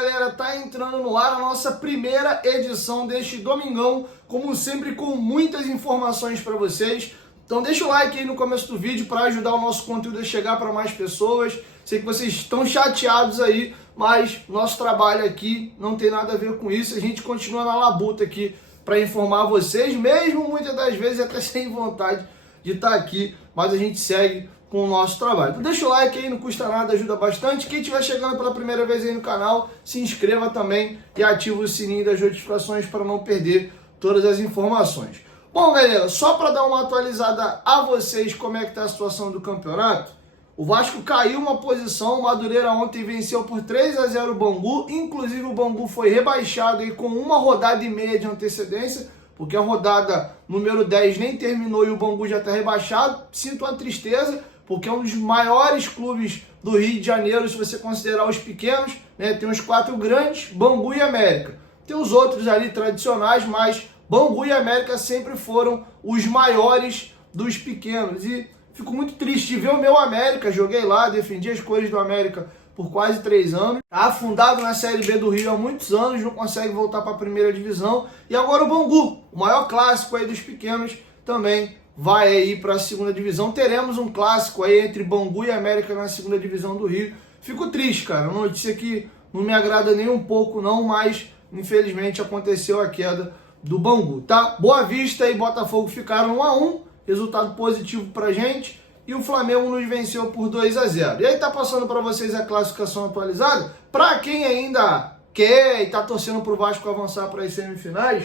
galera, tá entrando no ar a nossa primeira edição deste domingão, como sempre com muitas informações para vocês. Então deixa o like aí no começo do vídeo para ajudar o nosso conteúdo a chegar para mais pessoas. Sei que vocês estão chateados aí, mas nosso trabalho aqui não tem nada a ver com isso. A gente continua na labuta aqui para informar vocês, mesmo muitas das vezes até sem vontade de estar aqui, mas a gente segue com o nosso trabalho. Então deixa o like aí, não custa nada, ajuda bastante. Quem estiver chegando pela primeira vez aí no canal, se inscreva também e ative o sininho das notificações para não perder todas as informações. Bom, galera, só para dar uma atualizada a vocês como é que está a situação do campeonato, o Vasco caiu uma posição, o Madureira ontem venceu por 3-0 o Bangu, inclusive o Bangu foi rebaixado aí com uma rodada e meia de antecedência, porque a rodada número 10 nem terminou e o Bangu já está rebaixado. Sinto uma tristeza, porque é um dos maiores clubes do Rio de Janeiro, se você considerar os pequenos, né? Tem os 4 grandes, Bangu e América. Tem os outros ali tradicionais, mas Bangu e América sempre foram os maiores dos pequenos. E fico muito triste de ver o meu América, joguei lá, defendi as cores do América por quase 3 anos. Tá afundado na Série B do Rio há muitos anos, não consegue voltar para a primeira divisão. E agora o Bangu, o maior clássico aí dos pequenos, também vai aí para a segunda divisão. Teremos um clássico aí entre Bangu e América na segunda divisão do Rio. Fico triste, cara. Uma notícia que não me agrada nem um pouco não, mas infelizmente aconteceu a queda do Bangu, tá? Boa Vista e Botafogo ficaram 1-1, resultado positivo pra gente, e o Flamengo nos venceu por 2-0. E aí tá passando para vocês a classificação atualizada. Para quem ainda quer e tá torcendo pro Vasco avançar para as semifinais,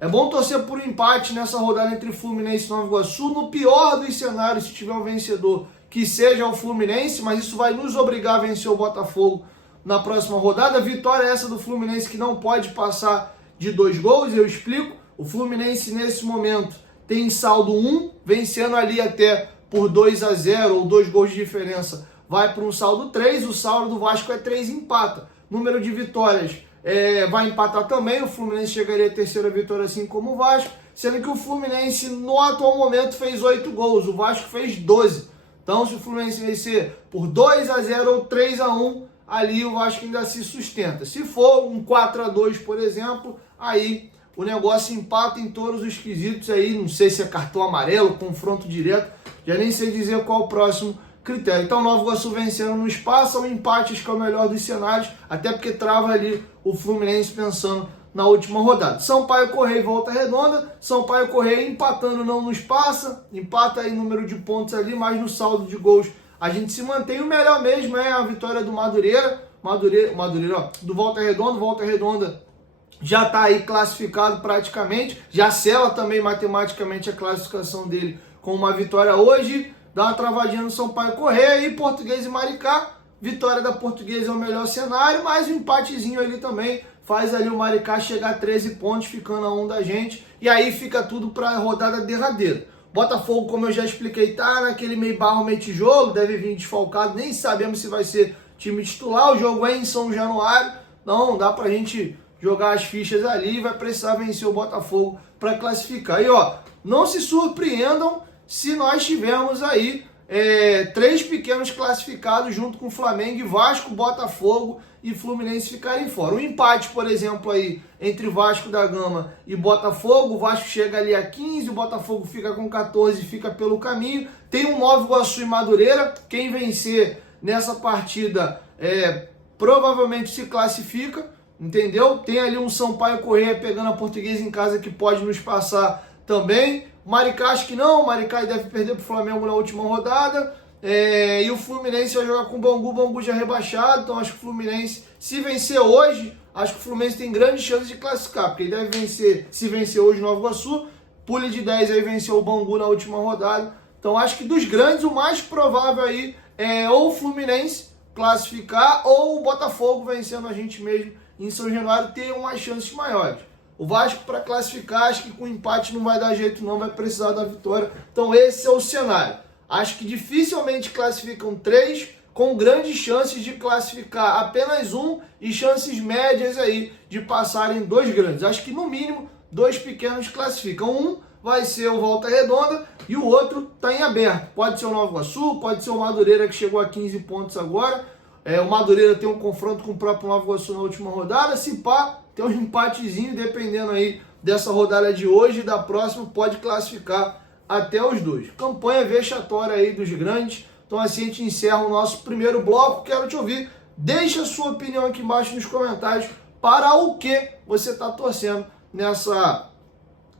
é bom torcer por um empate nessa rodada entre Fluminense e Nova Iguaçu. No pior dos cenários, se tiver um vencedor, que seja o Fluminense, mas isso vai nos obrigar a vencer o Botafogo na próxima rodada. Vitória essa do Fluminense que não pode passar de 2 gols, eu explico. O Fluminense nesse momento tem saldo 1, vencendo ali até por 2-0 ou 2 gols de diferença, vai para um saldo 3. O saldo do Vasco é 3, empata. Número de vitórias vai empatar também, o Fluminense chegaria à terceira vitória assim como o Vasco, sendo que o Fluminense no atual momento fez 8 gols, o Vasco fez 12. Então se o Fluminense vencer por 2-0 ou 3-1, ali o Vasco ainda se sustenta. Se for um 4-2, por exemplo, aí o negócio empata em todos os quesitos aí, não sei se é cartão amarelo, confronto direto, já nem sei dizer qual o próximo critério. Então, Nova Iguaçu vencendo no espaço, o empate acho que é o melhor dos cenários, até porque trava ali o Fluminense pensando na última rodada. Sampaio Correia e Volta Redonda, Sampaio Correia empatando não nos passa, empata aí número de pontos ali, mas no saldo de gols a gente se mantém. O melhor mesmo é a vitória do Madureira, do Volta Redonda já está aí classificado praticamente, já sela também matematicamente a classificação dele com uma vitória hoje. Dá uma travadinha no Sampaio Correia e Portuguesa e Maricá. Vitória da Portuguesa é o melhor cenário, mas um empatezinho ali também faz ali o Maricá chegar a 13 pontos, ficando a 1 da gente. E aí fica tudo para a rodada derradeira. Botafogo, como eu já expliquei, tá naquele meio barro, meio tijolo, deve vir desfalcado, nem sabemos se vai ser time titular. O jogo é em São Januário, não dá pra gente jogar as fichas ali, vai precisar vencer o Botafogo para classificar. E ó, não se surpreendam se nós tivermos aí 3 pequenos classificados junto com Flamengo e Vasco, Botafogo e Fluminense ficarem fora. Um empate, por exemplo, aí entre Vasco da Gama e Botafogo, o Vasco chega ali a 15, o Botafogo fica com 14 e fica pelo caminho. Tem um Nova Iguaçu e Madureira, quem vencer nessa partida provavelmente se classifica, entendeu? Tem ali um Sampaio Correia pegando a Portuguesa em casa que pode nos passar também. Maricá acho que não, Maricá deve perder para o Flamengo na última rodada, e o Fluminense vai jogar com o Bangu já rebaixado, então acho que o Fluminense, se vencer hoje, acho que o Fluminense tem grandes chances de classificar, porque ele deve vencer, se vencer hoje Nova Iguaçu, pule de 10 aí venceu o Bangu na última rodada. Então acho que dos grandes o mais provável aí é ou o Fluminense classificar ou o Botafogo vencendo a gente mesmo em São Januário, ter umas chances maiores. O Vasco, para classificar, acho que com empate não vai dar jeito não, vai precisar da vitória. Então esse é o cenário. Acho que dificilmente classificam 3, com grandes chances de classificar apenas 1 e chances médias aí de passarem 2 grandes. Acho que no mínimo 2 pequenos classificam. Um vai ser o Volta Redonda e o outro está em aberto. Pode ser o Nova Iguaçu, pode ser o Madureira que chegou a 15 pontos agora. o Madureira tem um confronto com o próprio Nova Iguaçu na última rodada, se pá, tem um empatezinho, dependendo aí dessa rodada de hoje e da próxima, pode classificar até os dois. Campanha vexatória aí dos grandes. Então assim a gente encerra o nosso primeiro bloco. Quero te ouvir. Deixa a sua opinião aqui embaixo nos comentários para o que você está torcendo nessa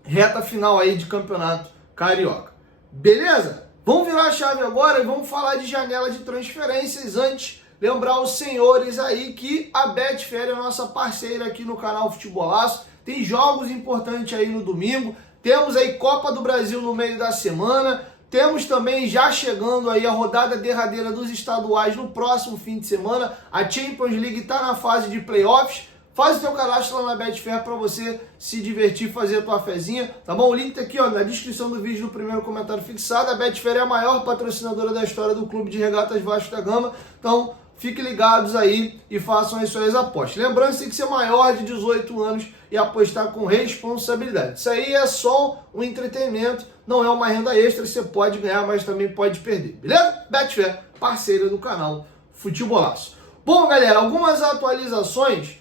reta final aí de campeonato carioca. Beleza? Vamos virar a chave agora e vamos falar de janela de transferências. Antes, lembrar os senhores aí que a Betfair é a nossa parceira aqui no canal Futebolaço. Tem jogos importantes aí no domingo. Temos aí Copa do Brasil no meio da semana. Temos também já chegando aí a rodada derradeira dos estaduais no próximo fim de semana. A Champions League está na fase de playoffs. Faz o teu cadastro lá na Betfair para você se divertir, fazer a tua fezinha, tá bom? O link tá aqui, ó, na descrição do vídeo, no primeiro comentário fixado. A Betfair é a maior patrocinadora da história do Clube de Regatas Vasco da Gama. Então, fiquem ligados aí e façam as suas apostas. Lembrando que tem que ser maior de 18 anos e apostar com responsabilidade. Isso aí é só um entretenimento, não é uma renda extra. Você pode ganhar, mas também pode perder, beleza? Betfair, parceira do canal Futebolaço. Bom, galera, algumas atualizações.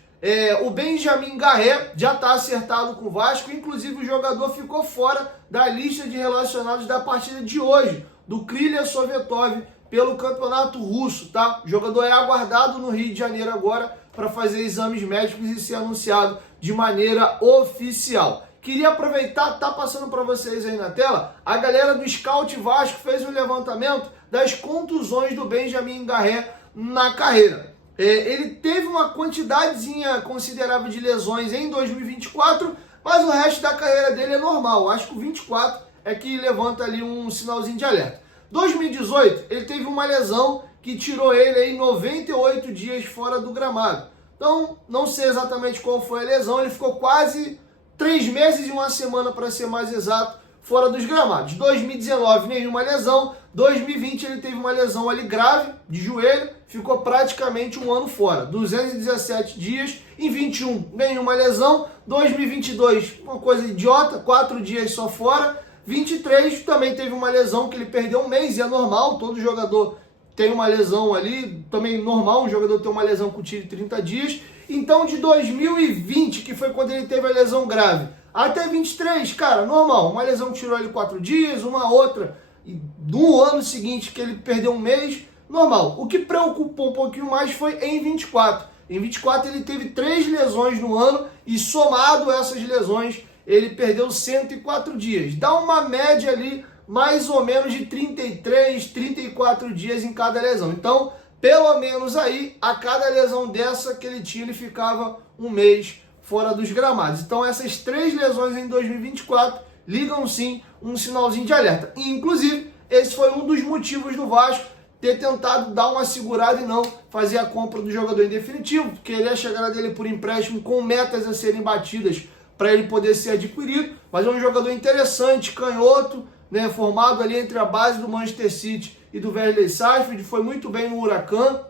O Benjamin Garré já está acertado com o Vasco, inclusive o jogador ficou fora da lista de relacionados da partida de hoje, do Krylia Sovetov, pelo campeonato russo, tá? O jogador é aguardado no Rio de Janeiro agora para fazer exames médicos e ser anunciado de maneira oficial. Queria aproveitar, tá passando para vocês aí na tela, a galera do Scout Vasco fez um levantamento das contusões do Benjamin Garré na carreira. Ele teve uma quantidadezinha considerável de lesões em 2024, mas o resto da carreira dele é normal. Acho que o 24 é que levanta ali um sinalzinho de alerta. 2018, ele teve uma lesão que tirou ele aí 98 dias fora do gramado. Então, não sei exatamente qual foi a lesão, ele ficou quase 3 meses e 1 semana, para ser mais exato, fora dos gramados. 2019, nenhuma lesão. 2020, ele teve uma lesão ali grave, de joelho, ficou praticamente 1 ano fora. 217 dias. Em 21, nenhuma lesão. 2022, uma coisa idiota, 4 dias só fora. 23, também teve uma lesão que ele perdeu 1 mês, e é normal, todo jogador tem uma lesão ali, também normal, um jogador ter uma lesão com tiro de 30 dias. Então, de 2020, que foi quando ele teve a lesão grave, até 23, cara, normal. Uma lesão que tirou ele 4 dias, uma outra, e no ano seguinte que ele perdeu 1 mês, normal. O que preocupou um pouquinho mais foi em 24. Em 24 ele teve 3 lesões no ano e somado essas lesões, ele perdeu 104 dias. Dá uma média ali, mais ou menos de 33, 34 dias em cada lesão. Então, pelo menos aí, a cada lesão dessa que ele tinha, ele ficava 1 mês fora dos gramados. Então essas 3 lesões em 2024 ligam sim um sinalzinho de alerta. E, inclusive, esse foi um dos motivos do Vasco ter tentado dar uma segurada e não fazer a compra do jogador em definitivo, porque ele é a chegada dele por empréstimo com metas a serem batidas para ele poder ser adquirido. Mas é um jogador interessante, canhoto, né, formado ali entre a base do Manchester City e do Wesley Sarsfield, foi muito bem no Huracan,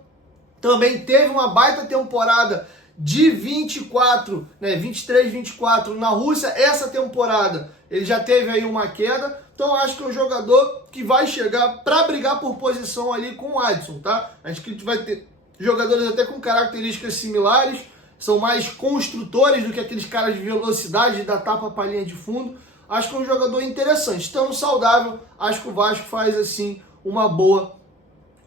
também teve uma baita temporada de 24, né, 23, 24 na Rússia. Essa temporada ele já teve aí uma queda, então acho que é um jogador que vai chegar para brigar por posição ali com o Adson, tá? Acho que a gente vai ter jogadores até com características similares, são mais construtores do que aqueles caras de velocidade, da tapa para a linha de fundo. Acho que é um jogador interessante, estando saudável, acho que o Vasco faz assim uma boa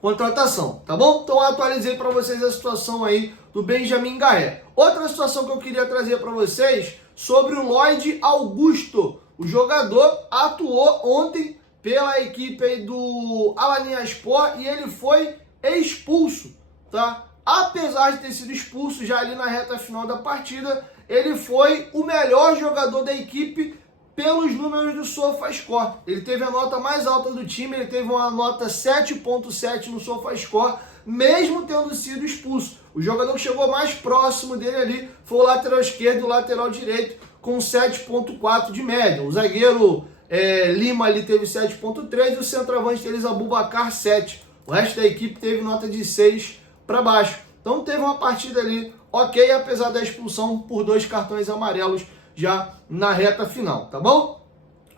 contratação, tá bom? Então atualizei para vocês a situação aí do Benjamin Garré. Outra situação que eu queria trazer para vocês sobre o Lloyd Augusto. O jogador atuou ontem pela equipe aí do Alanyaspor e ele foi expulso, tá? Apesar de ter sido expulso já ali na reta final da partida, ele foi o melhor jogador da equipe pelos números do SofaScore. Ele teve a nota mais alta do time, ele teve uma nota 7.7 no SofaScore, mesmo tendo sido expulso. O jogador que chegou mais próximo dele ali foi o lateral esquerdo e o lateral direito, com 7.4 de média. O zagueiro Lima ali teve 7.3 e o centroavante deles, Abubakar, 7. O resto da equipe teve nota de 6 para baixo. Então teve uma partida ali ok, apesar da expulsão por 2 cartões amarelos já na reta final, tá bom?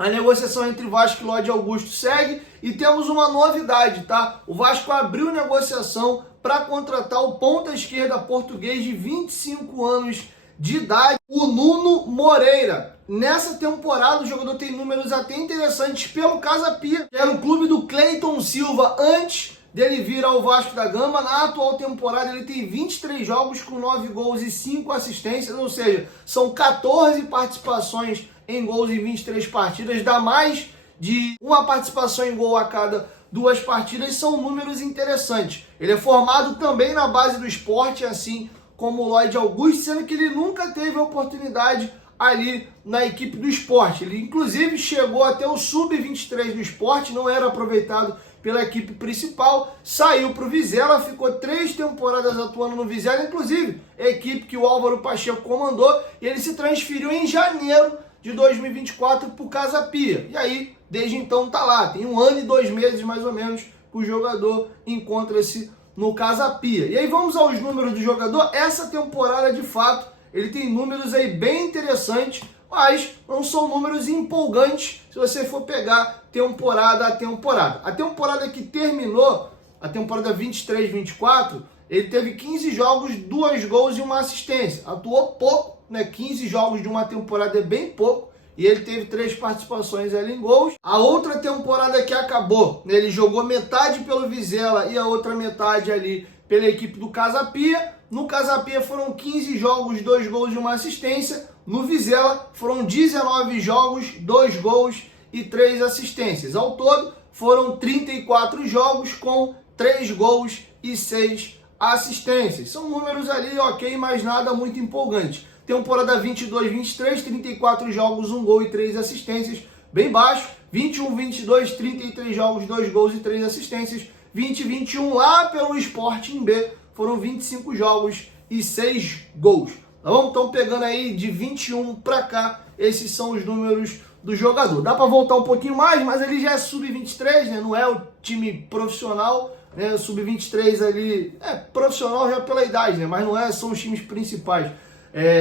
A negociação entre Vasco e Lodi Augusto segue e temos uma novidade, tá? O Vasco abriu negociação para contratar o ponta esquerda português de 25 anos de idade, o Nuno Moreira. Nessa temporada o jogador tem números até interessantes pelo Casa Pia, que era o clube do Cleiton Silva antes dele vir ao Vasco da Gama. Na atual temporada ele tem 23 jogos com 9 gols e 5 assistências, ou seja, são 14 participações em gols em 23 partidas, dá mais de uma participação em gol a cada 2 partidas, são números interessantes. Ele é formado também na base do Sport, assim como o Lodi Augusto, sendo que ele nunca teve a oportunidade ali na equipe do Sport. Ele inclusive chegou até o Sub-23 do Sport, não era aproveitado pela equipe principal, saiu para o Vizela, ficou 3 temporadas atuando no Vizela, inclusive a equipe que o Álvaro Pacheco comandou, e ele se transferiu em janeiro de 2024 para o Casa Pia. E aí, desde então tá lá, tem 1 ano e 2 meses mais ou menos que o jogador encontra-se no Casa Pia. E aí vamos aos números do jogador. Essa temporada, de fato, ele tem números aí bem interessantes, mas não são números empolgantes se você for pegar temporada a temporada. A temporada que terminou, a temporada 23-24, ele teve 15 jogos, 2 gols e 1 assistência. Atuou pouco, né? 15 jogos de uma temporada é bem pouco, e ele teve 3 participações ali em gols. A outra temporada que acabou, né, ele jogou metade pelo Vizela e a outra metade ali pela equipe do Casa Pia. No Casa Pia foram 15 jogos, 2 gols e 1 assistência. No Vizela foram 19 jogos, 2 gols e 3 assistências. Ao todo foram 34 jogos com 3 gols e 6 assistências. São números ali, ok, mas nada muito empolgante. Temporada 22-23, 34 jogos, 1 gol e 3 assistências, bem baixo. 21-22, 33 jogos, 2 gols e 3 assistências. 20-21 lá pelo Sporting B, foram 25 jogos e 6 gols. Tá bom? Então pegando aí de 21 para cá, esses são os números do jogador. Dá para voltar um pouquinho mais, mas ele já é sub-23, né? Não é o time profissional, né? Sub-23 ali é profissional já pela idade, né? Mas não é, são os times principais.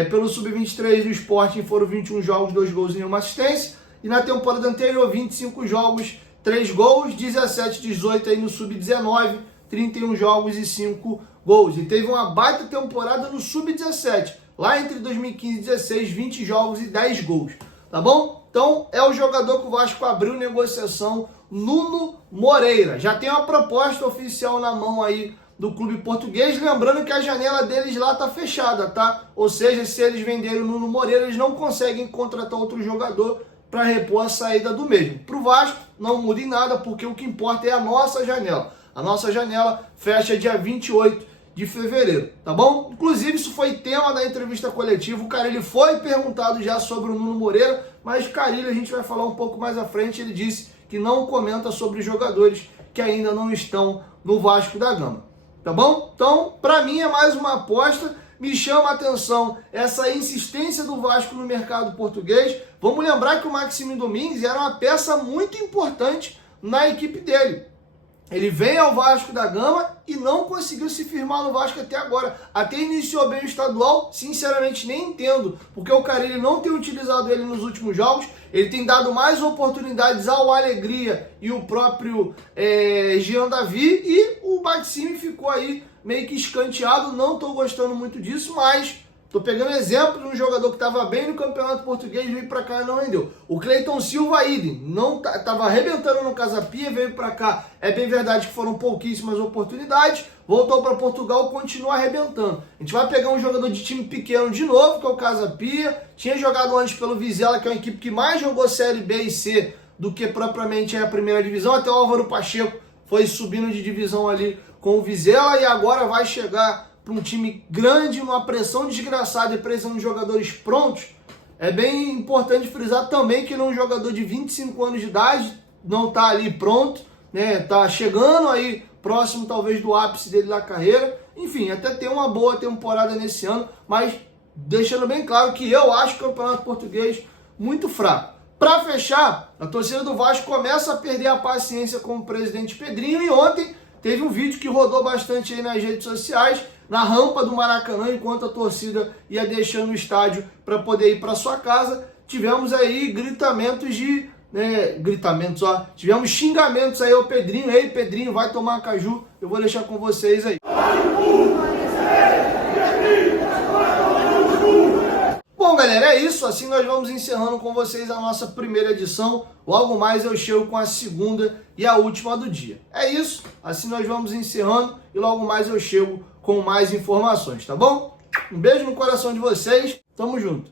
Pelo Sub-23 do Sporting foram 21 jogos, 2 gols e nenhuma assistência. E na temporada anterior, 25 jogos, 3 gols, 17-18 aí no Sub-19, 31 jogos e 5 gols. E teve uma baita temporada no Sub-17, lá entre 2015 e 2016, 20 jogos e 10 gols. Tá bom? Então é o jogador que o Vasco abriu negociação, Nuno Moreira. Já tem uma proposta oficial na mão aí do clube português, lembrando que a janela deles lá tá fechada, tá? Ou seja, se eles venderem o Nuno Moreira, eles não conseguem contratar outro jogador para repor a saída do mesmo. Para o Vasco, não muda em nada, porque o que importa é a nossa janela. A nossa janela fecha dia 28 de fevereiro, tá bom? Inclusive, isso foi tema da entrevista coletiva. O Carille foi perguntado já sobre o Nuno Moreira, mas o Carille, a gente vai falar um pouco mais à frente, ele disse que não comenta sobre jogadores que ainda não estão no Vasco da Gama. Tá bom? Então, para mim é mais uma aposta. Me chama a atenção essa insistência do Vasco no mercado português. Vamos lembrar que o Maxime Domingues era uma peça muito importante na equipe dele. Ele veio ao Vasco da Gama e não conseguiu se firmar no Vasco até agora. Até iniciou bem o estadual, sinceramente nem entendo, porque o Carille não tem utilizado ele nos últimos jogos. Ele tem dado mais oportunidades ao Alegria e o próprio Jean Davi, e o Maxime ficou aí meio que escanteado. Não estou gostando muito disso, mas estou pegando exemplo de um jogador que estava bem no Campeonato Português, veio para cá e não rendeu. O Cleiton Silva, idem, não estava arrebentando no Casa Pia, veio para cá. É bem verdade que foram pouquíssimas oportunidades, voltou para Portugal, continua arrebentando. A gente vai pegar um jogador de time pequeno de novo, que é o Casa Pia. Tinha jogado antes pelo Vizela, que é uma equipe que mais jogou Série B e C do que propriamente a primeira divisão. Até o Álvaro Pacheco foi subindo de divisão ali com o Vizela, e agora vai chegar para um time grande, numa pressão desgraçada e precisando de jogadores prontos. É bem importante frisar também que ele é um jogador de 25 anos de idade, não está ali pronto, né? Tá chegando aí próximo talvez do ápice dele na carreira. Enfim, até ter uma boa temporada nesse ano, mas deixando bem claro que eu acho o Campeonato Português muito fraco. Para fechar, a torcida do Vasco começa a perder a paciência com o presidente Pedrinho, e ontem teve um vídeo que rodou bastante aí nas redes sociais, na rampa do Maracanã, enquanto a torcida ia deixando o estádio para poder ir para sua casa. Tivemos aí gritamentos de né, gritamentos, ó. Tivemos xingamentos aí ao Pedrinho. Ei, Pedrinho, vai tomar caju. Eu vou deixar com vocês aí. Bom, galera, é isso. Assim nós vamos encerrando com vocês a nossa primeira edição. Logo mais eu chego com a segunda e a última do dia. É isso. Assim nós vamos encerrando e logo mais eu chego com mais informações, tá bom? Um beijo no coração de vocês. Tamo junto.